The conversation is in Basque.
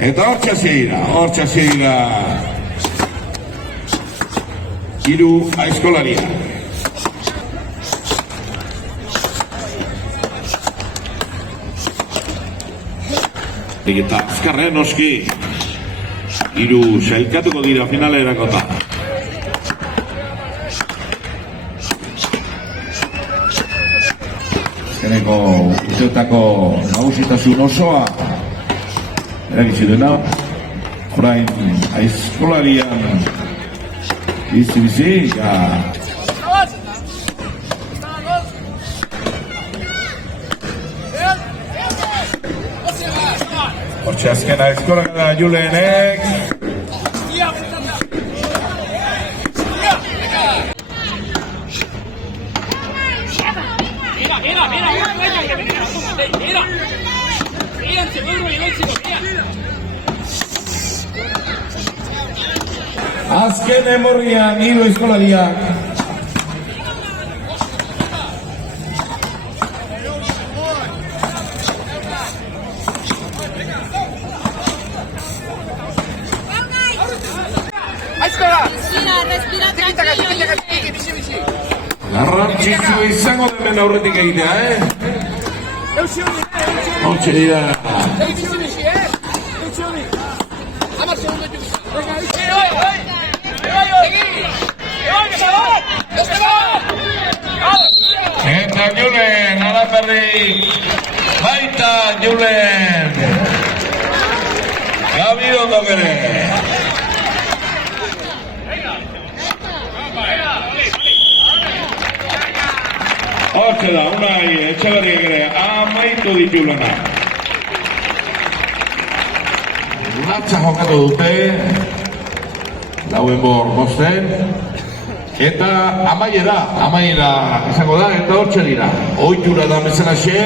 Eta hortxe zira. Hiru aizkolaria. Eta azkarren noski. Hiru sailkatuko dira finalerakota. Azkeneko urteotako nagusitasun osoa eragitzi duena. Orain aizkolarian bizi, ja. Hortxe azken aizkolak da Juleenek. Azken emorrian hiru aizkolariak. Garrantzitsu izango demen aurretik egitea, Hortxe dira. Eta Julen, Araperri, baita Julen. Gabi ondo bere. Hortxe da, Unai Etxeberriak ere amaitu ditu lana. Latxa jokatu dute, lauen bor bosten, eta amaiera izango da, eta hortxe dira. Oitura da bezalaxe,